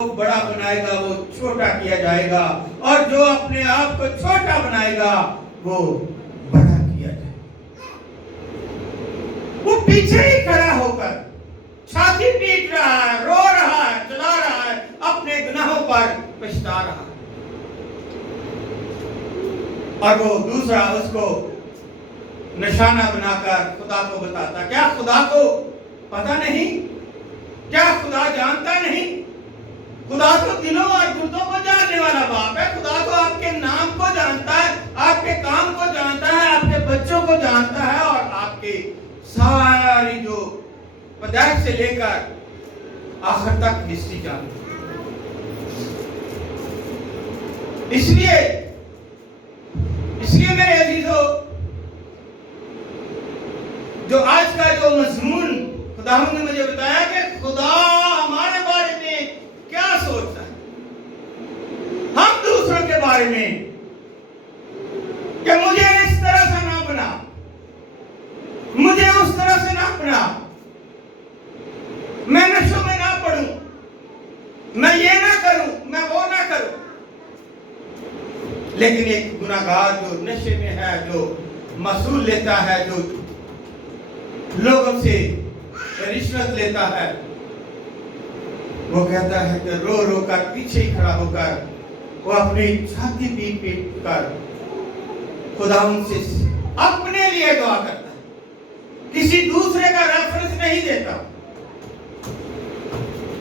बड़ा बनाएगा वो छोटा किया जाएगा, और जो अपने आप को छोटा बनाएगा वो बड़ा किया जाएगा। वो पीछे ही खड़ा होकर छाती पीट रहा है, रो रहा है, चला रहा है, अपने गुनाहों पर पछता रहा है, और वो दूसरा उसको निशाना बनाकर खुदा को बताता। क्या खुदा को पता नहीं? क्या खुदा जानता नहीं? खुदा तो दिलों और गुर्दों को जानने वाला बाप है। खुदा तो आपके नाम को जानता है, आपके काम को जानता है, आपके बच्चों को जानता है, और आपके सारी जो पैदाइश से लेकर आखिर तक हिस्ट्री जानता है। इसलिए मेरे अजीजों, जो आज का जो मजमून खुदावंद ने मुझे बताया कि खुदा हमारे बारे में क्या सोचता है, हम दूसरों के बारे में, कि मुझे इस तरह से ना बना, मुझे उस तरह से ना बना, मैं नशों में ना पड़ूं, मैं ये ना करूं, मैं वो ना करूं। लेकिन एक गुनाहगार जो नशे में है, जो मसूल लेता है, जो लोगों से रिश्वत लेता है, वो कहता है कि रो रो कर पीछे ही खड़ा होकर वो अपनी छाती पीट पीट कर खुदावंद से अपने लिए दुआ करता है, किसी दूसरे का रेफरेंस नहीं देता।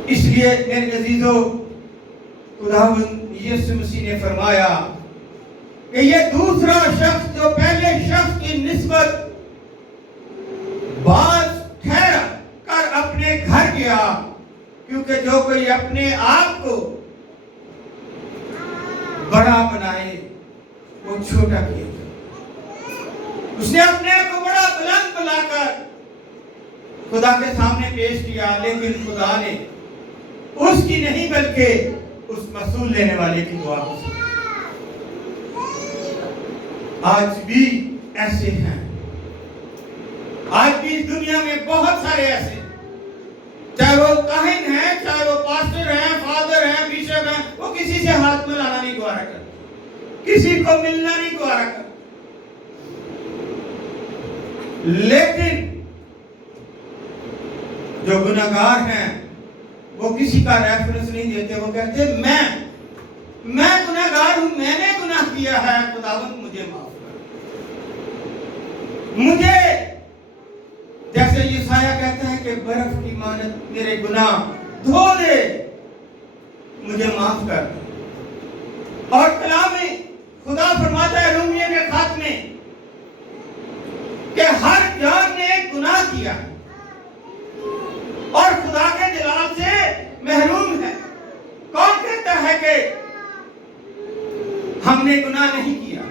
इसलिए मेरे अजीजों, खुदावंद यीशु मसीह ने फरमाया कि ये दूसरा शख्स जो पहले शख्स की निस्बत बाज ठहरा कर अपने घर गया, क्योंकि जो कोई अपने आप को बड़ा बनाए वो छोटा किया जाए। उसने अपने आप को बड़ा बुलंद बनाकर खुदा के सामने पेश किया, लेकिन खुदा ने उसकी नहीं बल्कि उस मसूल लेने वाले की दुआ को सुना। आज भी ऐसे हैं, आज भी इस दुनिया में बहुत सारे ऐसे, चाहे वो काहिन हैं, चाहे वो पास्टर हैं, फादर हैं, बिशप हैं, वो किसी से हाथ मिलाना नहीं गवारा करते, किसी को मिलना नहीं गवारा करते। लेकिन जो गुनाहगार हैं वो किसी का रेफरेंस नहीं देते। वो कहते मैं गुनाहगार हूं, मैंने गुनाह किया है, खुदावंद मुझे माफ कर। मुझे, जैसे यशायाह कहता है कि बर्फ की मानत मेरे गुनाह धो दे, मुझे माफ कर। और कलाम में खुदा फरमाता है रोमियो के खात में कि हर जान ने गुनाह किया और खुदा के जलाल से महरूम है। कौन कहता है कि हमने गुनाह नहीं किया?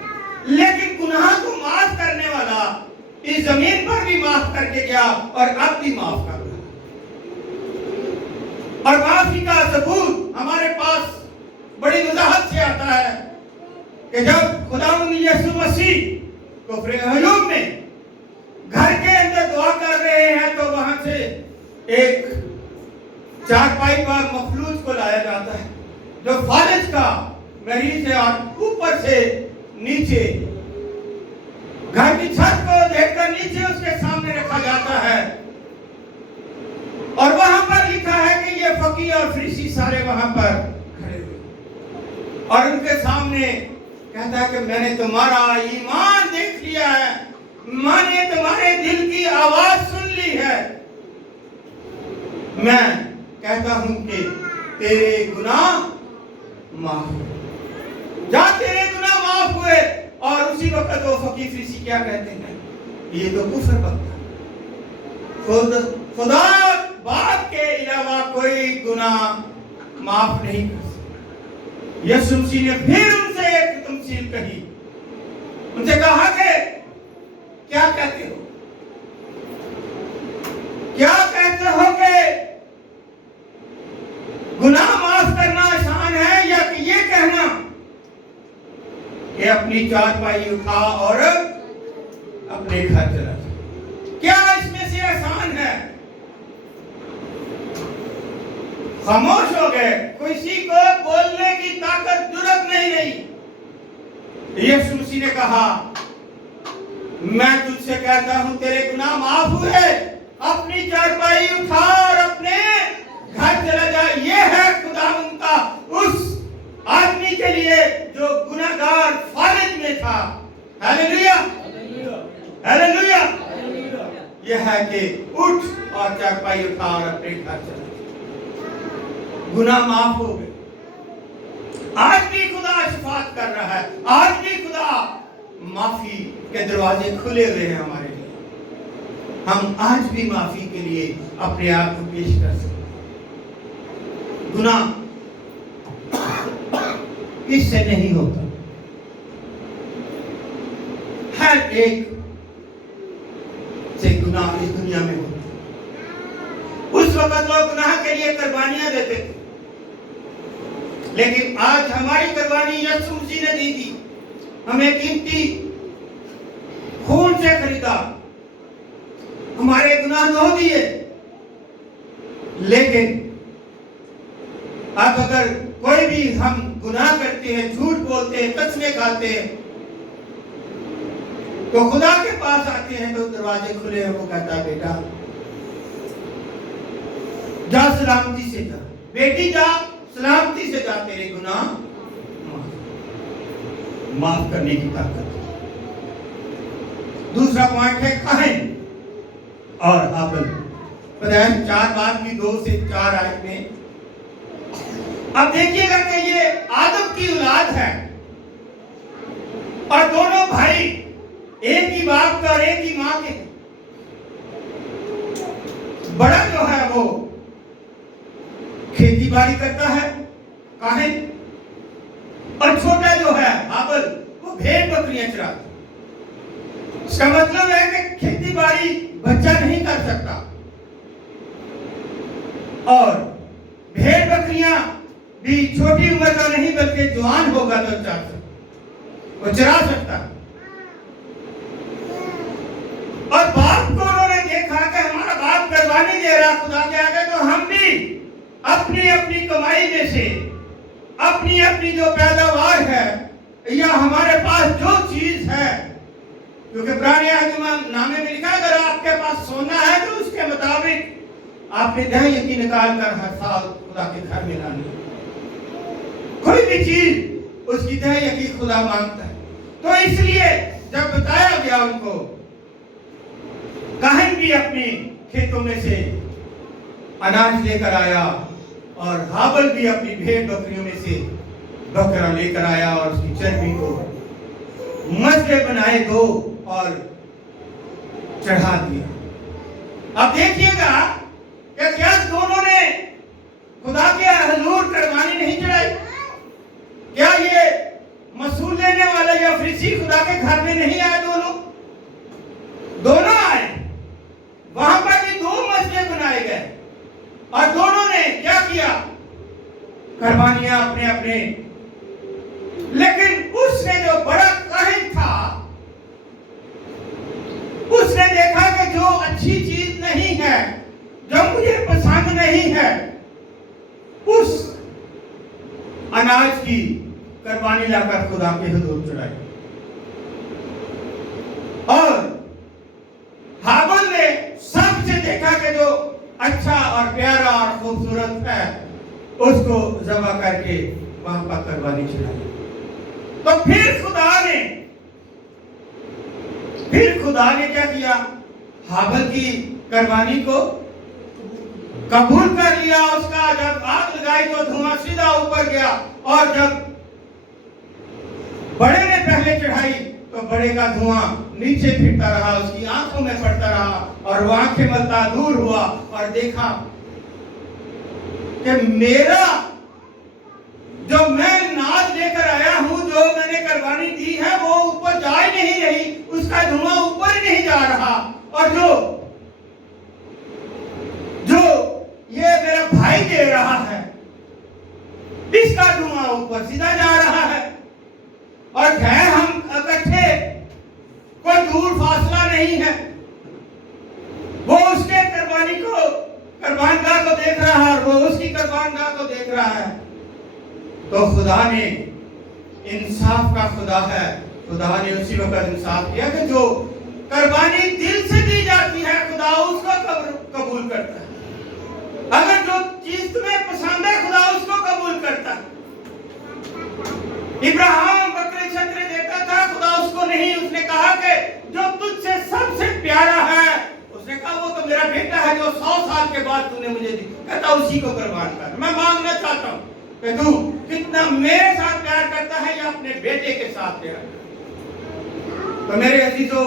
लेकिन गुनाह को माफ करने वाला इस जमीन पर भी माफ करके गया और अब भी माफ कर रहा है। और माफी का सबूत हमारे पास बड़ी वजाहत से आता है कि जब खुदावंद यीशु मसीह कुफ्र अय्यूब में घर के अंदर दुआ कर रहे हैं, तो वहां से एक चारपाई पर मखलूज को लाया जाता है जो फालिज का मरीज है, और ऊपर से नीचे घर की छत को देखकर नीचे उसके सामने रखा जाता है, और वहां पर लिखा है कि ये फकीह और फरीसी सारे वहां पर खड़े हुए, और उनके सामने कहता है कि मैंने तुम्हारा ईमान देख लिया है, मैंने तुम्हारे दिल की आवाज सुन ली है। मैं कहता हूं कि तेरे गुनाह माफ, जहां तेरे गुनाह माफ हुए। और उसी वक्त वो फकीह फरीसी क्या कहते हैं? ये तो कुफ्र बनता है, खुदा बाप के अलावा कोई गुनाह माफ नहीं कर सकता। यीशु मसीह ने फिर उनसे एक तमसील कही, उनसे कहा कि क्या कहते हो, क्या कहते हो कि गुनाह माफ करना आसान है, या कि ये कहना कि अपनी चारपाई उठा और अपने घर चला जा? क्या इसमें से आसान है? खामोश हो गए, किसी को बोलने की ताकत जुर्रत नहीं रही। यीशु मसीह ने कहा, मैं तुझसे कहता हूं तेरे गुनाह माफ हुए, अपनी चारपाई उठा और अपने घर चला जा। ये है खुदावंद का उस आदमी के लिए जो गुनाहगार फालिज में था। Hallelujah, hallelujah. यह है कि उठ और चारपाई उठा और अपने घर चला, गुनाह माफ हो गए। आज भी खुदा शफाअत कर रहा है, आज भी खुदा माफी के दरवाजे खुले हुए हैं हमारे लिए। हम आज भी माफी के लिए अपने आप को पेश कर सकते हैं। गुनाह इससे नहीं होता। हर एक से गुनाह इस दुनिया में होता। उस वक्त लोग गुनाह के लिए कुर्बानियां देते थे, लेकिन आज हमारी कुर्बानी यीशु मसीह ने दी थी। हमें कीमती खून से खरीदा, हमारे गुनाह धो दिए। लेकिन अब अगर कोई भी हम गुनाह करते हैं, झूठ बोलते हैं, कसमें खाते हैं, तो खुदा के पास आते हैं तो दरवाजे खुले हैं। वो कहता है, बेटा जा, सलामती से जा, बेटी जा, सलामती से जा, तेरे गुनाह माफ करने की ताकत। दूसरा पॉइंट है काहिन और हाबिल। बताया 4 बात की 2 से 4 आयत में। अब देखिएगा कि ये आदम की औलाद है और दोनों भाई एक ही बाप का और एक ही मां के। बड़ा जो है वो खेती बाड़ी करता है, काहिन, और छोटा जो है हाबिल वो भेड़ बकरियां चराता। इसका मतलब है कि खेती बाड़ी बच्चा नहीं कर सकता और भेड़ बकरियां भी छोटी उम्र का नहीं बल्कि जवान होगा तो वो चरा सकता। और बाप को उन्होंने देखा कि हमारा बाप कुर्बानी दे रहा खुदा के आगे, तो हम भी अपनी अपनी कमाई में से अपनी अपनी जो पैदावार है या हमारे पास जो चीज है, क्योंकि पुराने नामे में लिखा है अगर आपके पास सोना है तो उसके मुताबिक आपने दही यकी निकाल कर हर साल खुदा के घर में लानी। कोई भी चीज उसकी दही यकी खुदा मांगता है। तो इसलिए जब बताया गया उनको, काहिन भी अपने खेतों में से अनाज लेकर आया और हाबिल भी अपनी भेड़ बकरियों में से बकरा लेकर आया और उसकी चर्बी को मसले बनाए 2 और चढ़ा दिया। अब देखिएगा कि क्या दोनों ने खुदा के हुजूर कुर्बानी नहीं चढ़ाई? क्या ये मसूल लेने वाला या फरीसी खुदा के घर में नहीं आए? दोनों आए। वहां पर भी 2 मसले बनाए गए और दोनों ने क्या किया? कुर्बानियां अपने अपने। लेकिन उसने जो बड़ा काहिन था, उसने देखा कि जो अच्छी चीज नहीं है, जो मुझे पसंद नहीं है, उस अनाज की कुर्बानी लाकर खुदा के हुजूर चढ़ाई। और हाबिल ने सबसे देखा कि जो अच्छा और प्यारा और खूबसूरत है उसको ज़बह करके वहां पर कुर्बानी चढ़ाई। तो फिर खुदा ने क्या किया? हाबिल की कुर्बानी को कबूल कर लिया। उसका जब आग लगाई तो धुआं सीधा ऊपर गया, और जब बड़े ने पहले चढ़ाई तो बड़े का धुआं नीचे फिरता रहा, उसकी आंखों में पड़ता रहा और वो आंखें मलता दूर हुआ और देखा कि मेरा जो मैं नाज लेकर आया हूं, जो मैंने कुर्बानी दी है, वो ऊपर जा ही नहीं रही, उसका धुआं ऊपर ही नहीं जा रहा। और जो ये मेरा भाई दे रहा है, इसका धुआं ऊपर सीधा जा रहा है। और है हम इकट्ठे, कोई दूर फासला नहीं है। वो उसके कुर्बानी को, कुर्बानगाह को देख रहा है और वो उसकी कुर्बानगाह को देख रहा है। तो खुदा ने, इंसाफ का खुदा है, खुदा ने उसी वक्त इंसाफ किया कि जो कुर्बानी दिल से दी जाती है खुदा उसको कबूल करता है। अगर जो चीज तुम्हें पसंद है खुदा उसको कबूल करता है। इब्राहिम बकरे छतरे देता था, खुदा उसको नहीं, उसने कहा कि जो तुझसे सबसे प्यारा है, उसने कहा वो तो मेरा बेटा है जो 100 साल के बाद तूने मुझे दी, कहता उसी को कुर्बान कर। मैं मांगना चाहता हूँ कि तू कितना मेरे साथ प्यार करता है या अपने बेटे के साथ प्यार। तो मेरे अजीजों,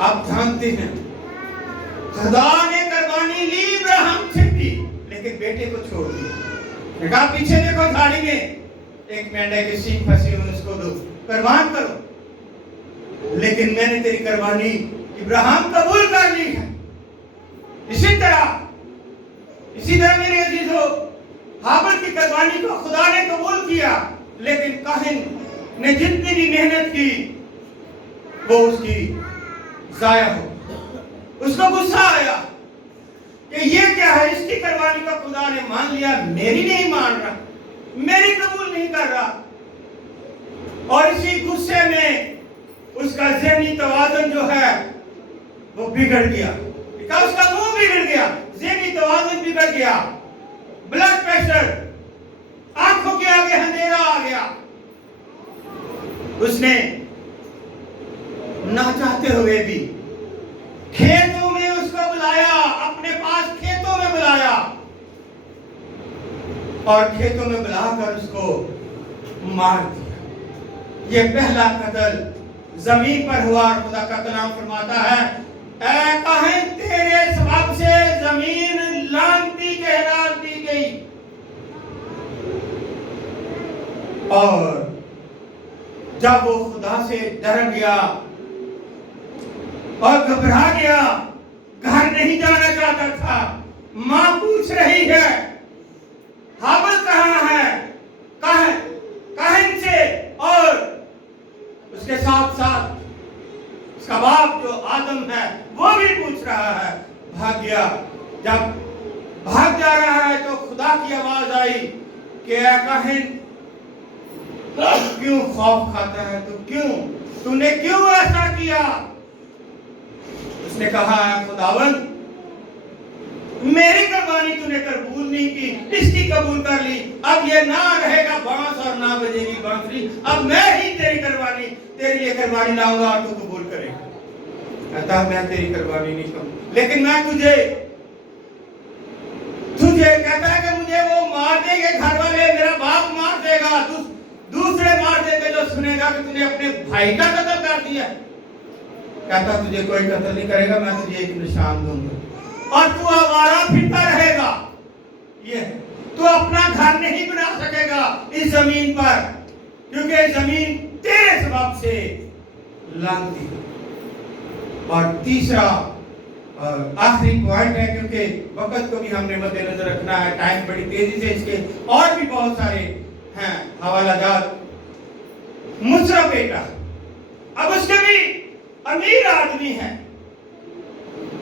आप जानते हैं खुदा ने कुर्बानी ली इब्राहिम से भी, लेकिन बेटे को छोड़ दिया। कहा पीछे देखो झाड़ी में एक मेंढे की सींग फंसी हुई, उसको दो, कुर्बान करो। लेकिन मैंने तेरी कुर्बानी इब्राहिम कबूल कर ली है। इसी तरह मेरे अजीजों, हाबिल की कुर्बानी को खुदा ने कबूल किया, लेकिन काहिन ने जितनी भी मेहनत की वो उसकी जाया हो। उसको गुस्सा आया कि ये क्या है, इसकी कुर्बानी को खुदा ने मान लिया, मेरी नहीं मान रहा, मेरी कबूल नहीं कर रहा। और इसी गुस्से में उसका ज़हनी तवाज़ुन जो है वो बिगड़ गया, उसका मुंह बिगड़ गया, ज़हनी तवाज़ुन बिगड़ गया, ब्लड प्रेशर, आंखों के आगे अंधेरा आ गया। उसने ना चाहते हुए भी खेतों में उसको बुलाया, अपने पास खेतों में बुलाया और खेतों में बुलाकर उसको मार दिया। ये पहला कत्ल जमीन पर हुआ। और खुदा का कलाम फरमाता है, ऐ काहिन तेरे सबब से जमीन लानती कहला दी गई। और जब वो खुदा से डर गया और घबरा गया, घर नहीं जाना चाहता था, मां पूछ रही है हाबिल कहाँ है, काहिन से, और उसके साथ साथ उसका बाप जो आदम है वो भी पूछ रहा है। भाग गया। जब भाग जा रहा है तो खुदा की आवाज आई कि ऐ काहिन क्यों खौफ खाता है, तूने क्यों ऐसा किया? उसने कहा, खुदावंद मेरी कुर्बानी तूने कबूल नहीं की, इसकी कबूल कर ली। अब ये ना रहेगा बांस और ना बजेगी बांसुरी, अब मैं ही तेरी कुर्बानी, तेरे लिए कुर्बानी लाऊंगा और तू कबूल करेगा। कहता मैं तेरी कुर्बानी नहीं करूं, लेकिन मैं तुझे कहता है कि मुझे वो मार देंगे घर वाले, मेरा बाप मार देगा, दूसरे मार देंगे जो सुनेगा कि तूने अपने भाई का कत्ल कर दिया। कहता तुझे कोई कत्ल नहीं करेगा, मैं तुझे एक निशान दूंगा और तू आवारा फिरता रहेगा। ये तू अपना घर नहीं बना सकेगा इस जमीन पर, क्योंकि जमीन तेरे सबब से लानती है। और तीसरा आखिरी पॉइंट है, क्योंकि वक्त को भी हमने मद्देनजर रखना है, टाइम बड़ी तेजी से, इसके और भी बहुत सारे हैं हवालाजात। मुसरा बेटा, अब उसके भी अमीर आदमी है,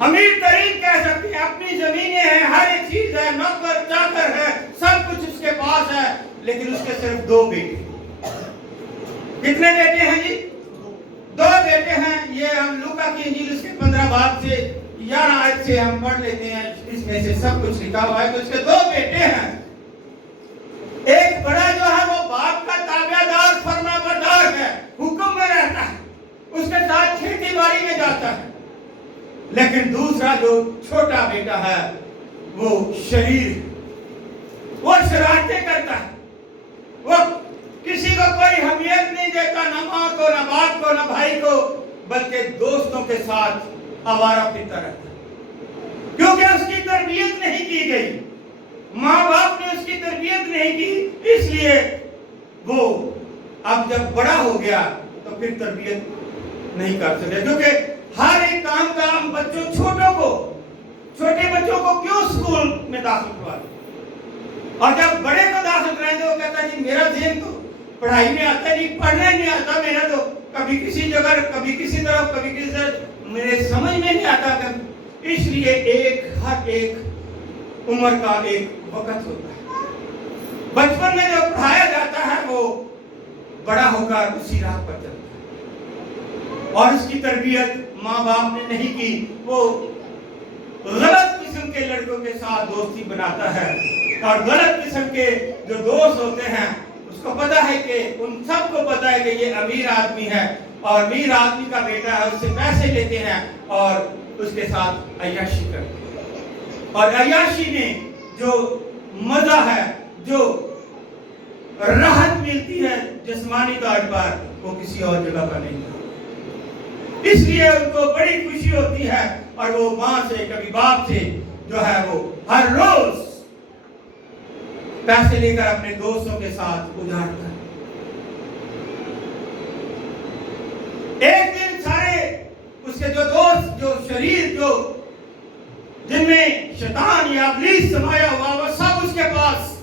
अमीर तरीन कह सकते हैं, अपनी जमीनें हैं, हर एक चीज है, नौकर चाकर है, सब कुछ उसके पास है, लेकिन उसके सिर्फ 2 बेटे। कितने बेटे हैं जी? 2 बेटे हैं। ये हम लूका की इंजील उसके 15 बाब से 11 आयत से हम पढ़ लेते हैं, इसमें से सब कुछ लिखा हुआ है। तो उसके 2 बेटे हैं। एक बड़ा जो है वो बाप का ताबेदार फरमाबरदार है, हुक्म में रहता है, उसके साथ खेती बाड़ी में जाता है। लेकिन दूसरा जो छोटा बेटा है वो शरीर, वो शरारतें करता है, वो किसी को कोई अहमियत नहीं देता, न माँ को, न बाप को, न भाई को, बल्कि दोस्तों के साथ आवारा फिरता रहता है, क्योंकि उसकी तरबियत नहीं की गई, माँ बाप ने उसकी तरबियत नहीं की, इसलिए वो अब जब बड़ा हो गया तो फिर तरबियत नहीं कर सके। क्योंकि हर एक काम का हम छोटे बच्चों को क्यों स्कूल में दाखिल करवाते, और जब बड़े को दाखिल कराएंगे वो कहता है जी मेरा ज़हन तो पढ़ाई में आता नहीं, पढ़ने नहीं आता, मेरा तो कभी किसी जगह, कभी किसी तरफ, कभी किसी तरफ, मेरे समझ में नहीं आता। इसलिए हर एक उम्र का एक वक्त होता है। बचपन में जो पढ़ाया जाता है वो बड़ा होकर उसी राह पर चलता है, और उसकी तरबियत माँ बाप ने नहीं की, वो गलत किस्म के लड़कों के साथ दोस्ती बनाता है, और गलत किस्म के जो दोस्त होते हैं उसको पता है कि उन सबको पता है कि ये अमीर आदमी है और अमीर आदमी का बेटा है, उससे पैसे लेते हैं और उसके साथ अय्याशी करते हैं। और अय्याशी में जो मजा है, जो राहत मिलती है जिस्मानी तौर पर, वो किसी और जगह पर नहीं है। इसलिए उनको बड़ी खुशी होती है और वो माँ से कभी बाप से जो है वो हर रोज पैसे लेकर अपने दोस्तों के साथ उजाड़ता है। एक दिन सारे उसके जो दोस्त, जो शरीर, जो जिनमें शैतान या इब्लीस समाया हुआ, वो सब उसके पास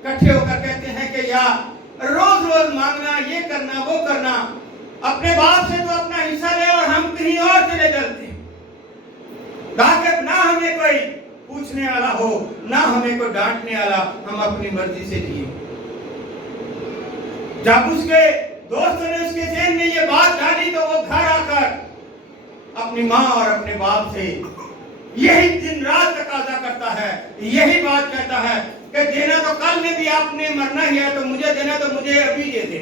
इकट्ठे होकर कहते हैं कि यार रोज रोज मांगना, ये करना, वो करना, अपने बाप से तो अपना हिस्सा ले और हम कहीं और चले जाते हैं, ताकि ना हमें कोई पूछने वाला हो, ना हमें कोई डांटने वाला, हम अपनी मर्जी से जिए। जब उसके दोस्तों ने उसके ज़हन में ये बात डाली तो वो घर आकर अपनी माँ और अपने बाप से यही दिन रात तकाजा करता है, यही बात कहता है कि देना तो कल में भी आपने मरना ही है, तो मुझे देना तो मुझे अभी दे दे,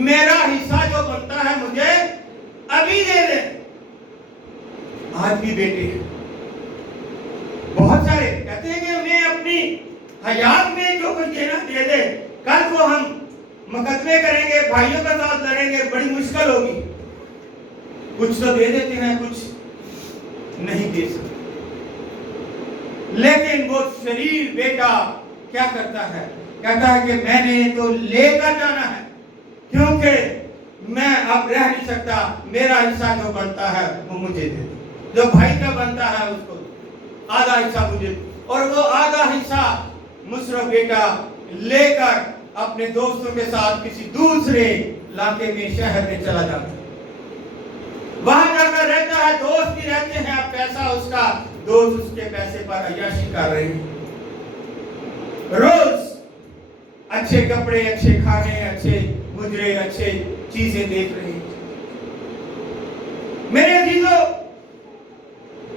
मेरा हिस्सा जो बनता है मुझे अभी दे दे। आज भी बेटे बहुत सारे कहते हैं कि हमें अपनी हयात में जो कुछ देना दे दे, कल को हम मुकदमे करेंगे, भाइयों के साथ लड़ेंगे, बड़ी मुश्किल होगी। कुछ तो दे देते हैं, कुछ नहीं दे सकते। लेकिन वो शरीर बेटा क्या करता है? कहता है कि मैंने तो लेकर जाना है, क्योंकि मैं अब रह नहीं सकता, मेरा हिस्सा जो बनता है वो मुझे दे दो, जो भाई का बनता है उसको आधा हिस्सा मुझे, और वो आधा हिस्सा मुसरफ बेटा लेकर अपने दोस्तों के साथ किसी दूसरे इलाके में, शहर में चला जाता है। वहां जाकर रहता है, दोस्त भी रहते हैं, अब पैसा उसका, दोस्त उसके पैसे पर अय्याशी कर रहे हैं, रोज अच्छे कपड़े, अच्छे खाने, अच्छे गुजरे, अच्छे चीजें देख रहे हैं। मेरे अजीजों,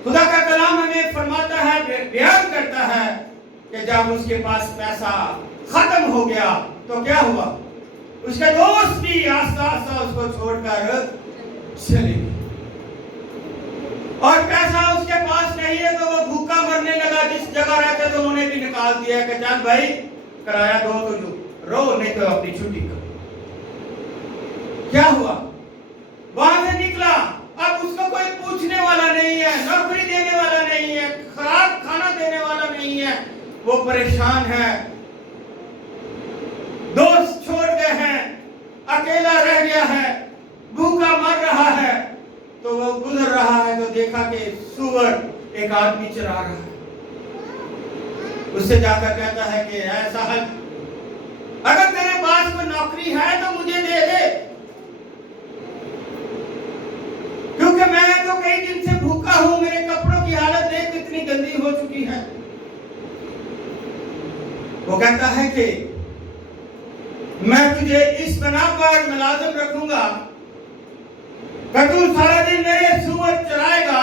खुदा का कलाम हमें फरमाता है, बयान करता है कि जब उसके पास पैसा खत्म हो गया तो क्या हुआ? उसके दोस्त भी आस्ता आस्ता उसको छोड़कर चले गए, और पैसा उसके पास नहीं है तो वो भूखा मरने लगा। जिस जगह रहते तो उन्होंने भी निकाल दिया कि चल भाई किराया दो तो जो रो, नहीं तो अपनी छुट्टी करो। क्या हुआ? वहां से निकला, अब उसको कोई पूछने वाला नहीं है, नौकरी देने वाला नहीं है, खराब खाना देने वाला नहीं है, वो परेशान है, दोस्त छोड़ गए हैं, अकेला रह गया है, भूखा मर रहा है। तो वो गुजर रहा है तो देखा कि सूअर एक आदमी चरा रहा है। उससे जाकर कहता है कि ऐ साहब, अगर तेरे पास कोई नौकरी है तो मुझे दे दे, क्योंकि मैं तो कई दिन से भूखा हूं, मेरे कपड़ों की हालत देख कितनी गंदी हो चुकी है। वो कहता है कि मैं तुझे इस बना पर मुलाजिम रखूंगा कि तू सारा दिन मेरे सूअर चराएगा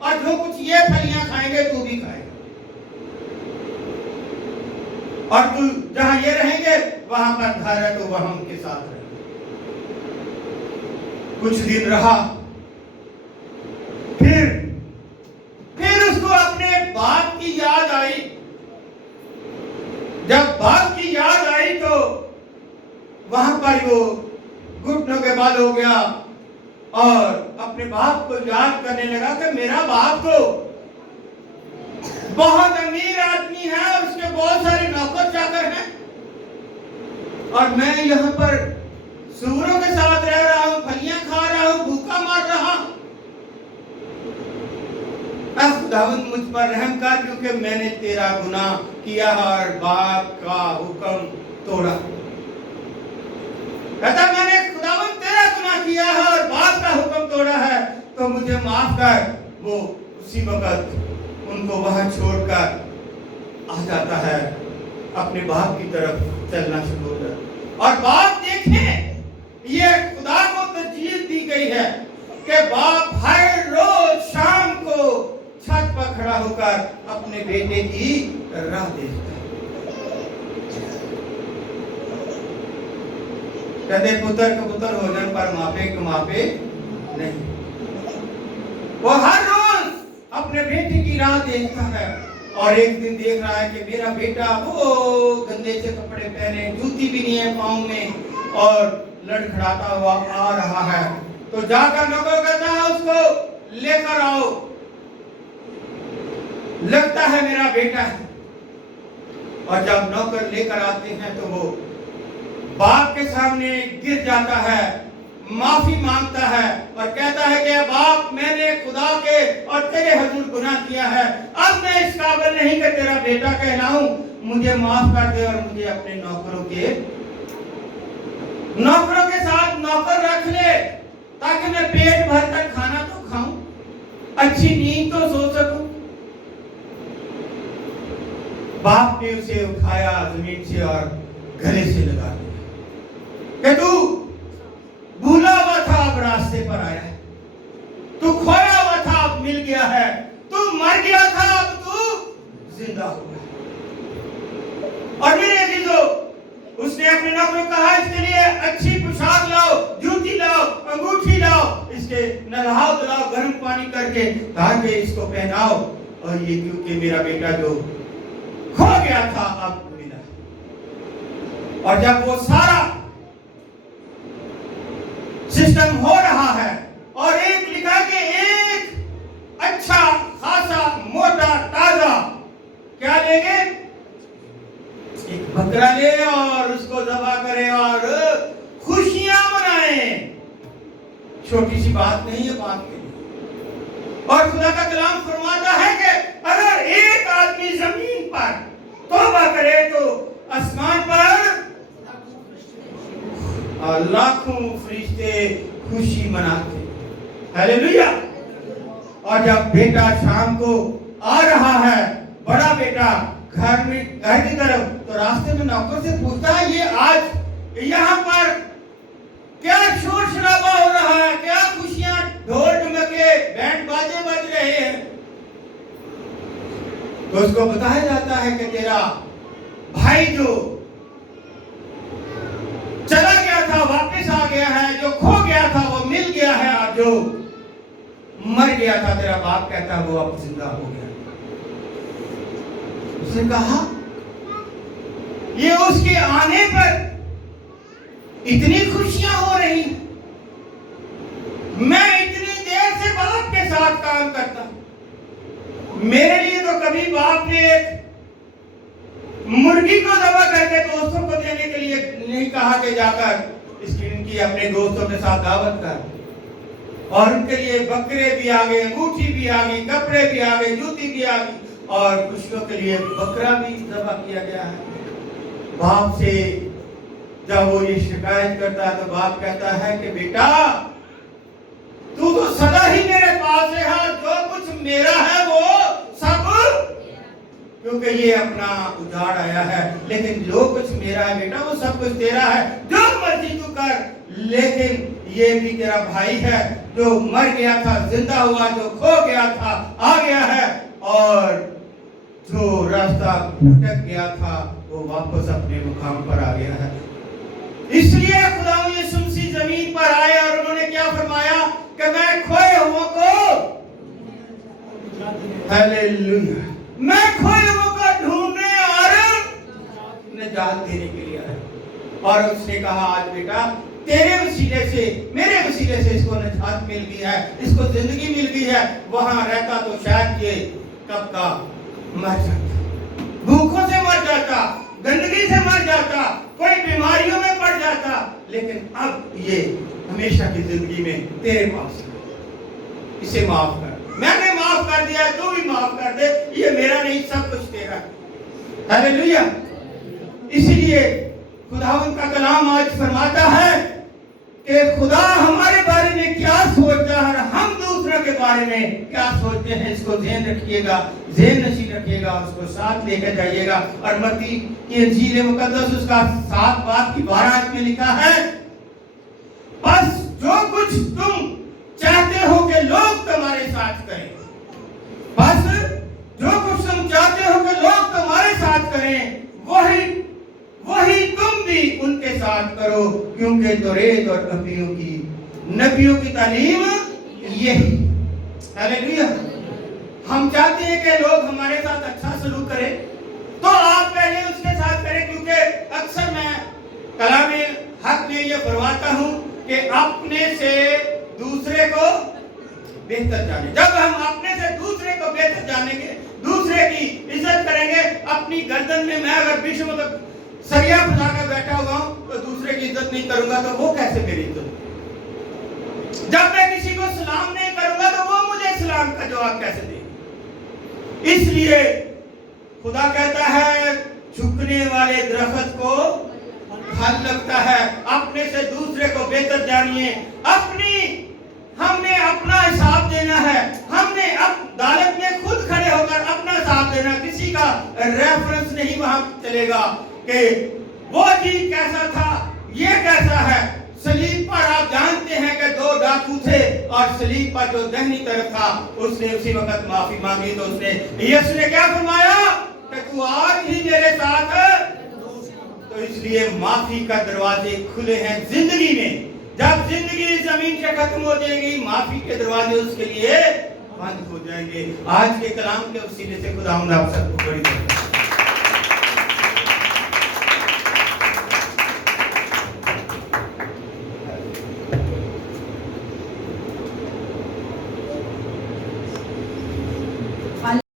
और जो कुछ ये फलियां खाएंगे तू भी खाएगा, और तू जहां ये रहेंगे वहां पर घर है तो वहां उनके साथ रहे। कुछ दिन रहा, फिर उसको अपने बाप की याद आई। जब बाप की याद आई तो वहां पर वो घुटनों के बल हो गया और अपने बाप को याद करने लगा कि मेरा बाप तो बहुत अमीर आदमी है और उसके बहुत सारे नौकर चाकर हैं, और मैं यहाँ पर सूअरों के साथ रह रहा हूँ, फलियां खा रहा हूँ, भूखा मर रहा हूँ। खुदावंद मुझ पर रहम कर, क्योंकि मैंने तेरा गुनाह किया और बाप का हुक्म तोड़ा। कहता मैंने खुदावंद तेरा गुनाह किया है और बाप का हुक्म तोड़ा है, तो मुझे माफ कर। वो उसी वक्त उनको वहां छोड़कर आ जाता है, अपने बाप की तरफ चलना शुरू हो जाता। और बाप देखें, ये खुदा को तरजीह दी गई है कि बाप हर रोज शाम को छत पर खड़ा होकर अपने बेटे की राह देखता है। कहते पुत्र का पुत्र होने पर मापे के मापे नहीं, वो हर रोज अपने बेटे की राह देखता है। और एक दिन देख रहा है कि मेरा बेटा वो गंदे से कपड़े पहने, जूती भी नहीं है पाँव में, और लड़खड़ाता हुआ आ रहा है। तो जाकर नौकर कहता है उसको लेकर आओ, लगता है मेरा बेटा है। और जब नौकर लेकर आते हैं तो वो बाप के सामने गिर जाता है, माफी मांगता है और कहता है कि बाप, मैंने खुदा के और तेरे हजूर गुनाह किया है, अब मैं इस काबिल नहीं कि तेरा बेटा कहलाऊं, मुझे माफ कर दे और मुझे अपने नौकरों के साथ नौकर रख ले, ताकि मैं पेट भर कर खाना तो खाऊं, अच्छी नींद तो सो सकूं। बाप ने उसे उठाया जमीन से और गले से लगा दिया कि तू भूला हुआ था, अब रास्ते पर आया है, तू खोया हुआ था, अब मिल गया है, तू मर गया था, अब तू जिंदा हो गया। और मेरे अजीजों, उसने अपने नौकरों को कहा इसके लिए अच्छी पोशाक लाओ, जूती लाओ, अंगूठी लाओ, इसके नहलाओ धुलाओ गर्म पानी करके, ताकि इसको पहनाओ, और ये क्योंकि मेरा बेटा जो खो गया था अब मिला। और जब वो सारा सिस्टम हो रहा है और एक लिखा कि एक अच्छा खासा मोटा ताजा क्या लेंगे, एक बकरा ले और उसको ज़बह करें और खुशियां मनाएं। छोटी सी बात नहीं है बात के लिए। और खुदा का कलाम फरमाता है कि अगर एक आदमी जमीन पर तौबा करे तो आसमान पर लाखों फरिश्ते खुशी मनाते। हालेलुया। और जब बेटा शाम को आ रहा है, बड़ा बेटा घर की तरफ, तो रास्ते में नौकर से पूछता है, ये आज यहाँ पर क्या शोर शराबा हो रहा है, क्या खुशियां, ढोल ढमके बैंड बाजे बज रहे हैं। तो उसको बताया जाता है कि तेरा भाई जो चला गया था वापस आ गया है, जो खो गया था वो मिल गया है, और जो मर गया था तेरा बाप कहता वो अब जिंदा हो गया। उसने कहा ये उसके आने पर इतनी खुशियां हो रही, मैं इतनी देर से बाप के साथ काम करता, मेरे लिए तो कभी बाप ने एक मुर्गी को ज़बह करके दोस्तों को देने के लिए नहीं कहा कि जाकर इनकी अपने दोस्तों के साथ दावत कर। और उनके लिए बकरे भी आ गए, अंगूठी भी आ गई, कपड़े भी आ गए, जूती भी आ गई, और खुशियों के लिए बकरा भी ज़बह किया गया है। बाप से जब वो ये शिकायत करता है तो बाप कहता है कि बेटा तू तो सदा ही मेरे पास है, जो कुछ मेरा है वो सब, क्योंकि ये अपना उजाड़ आया है, लेकिन जो कुछ मेरा है बेटा वो सब कुछ तेरा है, जो मर्जी तू कर। लेकिन ये भी तेरा भाई है जो मर गया था, जिंदा हुआ, जो खो गया था आ गया है, और जो रास्ता भटक गया था वो वापस अपने मुकाम पर आ गया है। इसलिए खुदा यीशु मसीह जमीन पर आए और उन्होंने क्या फरमाया कि मैं खोए हुओं को, हालेलुया, मैं खोए हुओं को ढूंढने और निजात देने के लिए आया। और उसने कहा आज बेटा तेरे वसीले से, मेरे वसीले से इसको निजात मिल गई है, इसको जिंदगी मिल गई है। वहां रहता तो शायद ये कब का मर जाता, भूखों से मर जाता, गंदगी से मर जाता, कोई बीमारियों में पड़ जाता, लेकिन अब ये हमेशा की जिंदगी में तेरे पास है। इसे माफ कर, मैंने माफ कर दिया, तू भी माफ कर दे, ये मेरा नहीं, सब कुछ तेरा। हालेलुया। इसलिए खुदावंद का कलाम आज फरमाता है कि खुदा हमारे बारे में क्या सोचता है, हम दूसरों के बारे بارے میں کیا سوچتے ہیں اس کو ذہن رکھیے گا، ذہن نشین رکھیے گا، اس کو ساتھ لے کر جائیے گا۔ اور متی کی انجیل مقدس اس کا 7 باب کی 12 آیت میں لکھا ہے، بس جو کچھ تم چاہتے ہو کہ لوگ تمہارے ساتھ کریں، بس جو کچھ تم چاہتے ہو کہ لوگ تمہارے ساتھ کریں، وہی تم بھی ان کے ساتھ کرو، کیونکہ توریت اور نبیوں کی تعلیم یہی۔ ہاللیلویہ۔ ہم چاہتے ہیں کہ لوگ ہمارے ساتھ اچھا سلوک کریں، تو آپ پہلے اس کے ساتھ کریں، کیونکہ اکثر میں کلام حق میں یہ فرماتا ہوں کہ اپنے سے دوسرے کو بہتر جانے۔ جب ہم اپنے سے دوسرے کو بہتر جانیں گے، دوسرے کی عزت کریں گے، اپنی گردن میں اگر بیچ میں سریا پھنسا کر بیٹھا ہوا ہوں تو دوسرے کی عزت نہیں کروں گا تو وہ کیسے میری عزت؟ جب میں کسی کو سلام نہیں کروں گا تو وہ مجھے سلام کا جواب کیسے دے گا؟ اس لیے خدا کہتا ہے جھکنے والے درخت کو پھل لگتا ہے۔ اپنے سے دوسرے کو بہتر جانیے۔ ہم نے اپنا حساب دینا ہے، ہم نے عدالت میں خود کھڑے ہو کر اپنا حساب دینا، کسی کا ریفرنس نہیں وہاں چلے گا کہ وہ چیز کیسا تھا، یہ کیسا ہے۔ صلیب پر آپ جانتے ہیں کہ 2 ڈاکو تھے اور صلیب پر جو دہنی طرف تھا اس نے اسی وقت معافی مانگی، تو اس نے یسوع نے کیا فرمایا کہ تو آج ہی میرے ساتھ۔ تو اس لیے معافی کا دروازے کھلے ہیں زندگی میں۔ جب زندگی زمین سے ختم ہو جائے گی، معافی کے دروازے اس کے لیے بند ہو جائیں گے۔ آج کے کلام کے وسیلے سے خدا آپ سب کو بڑی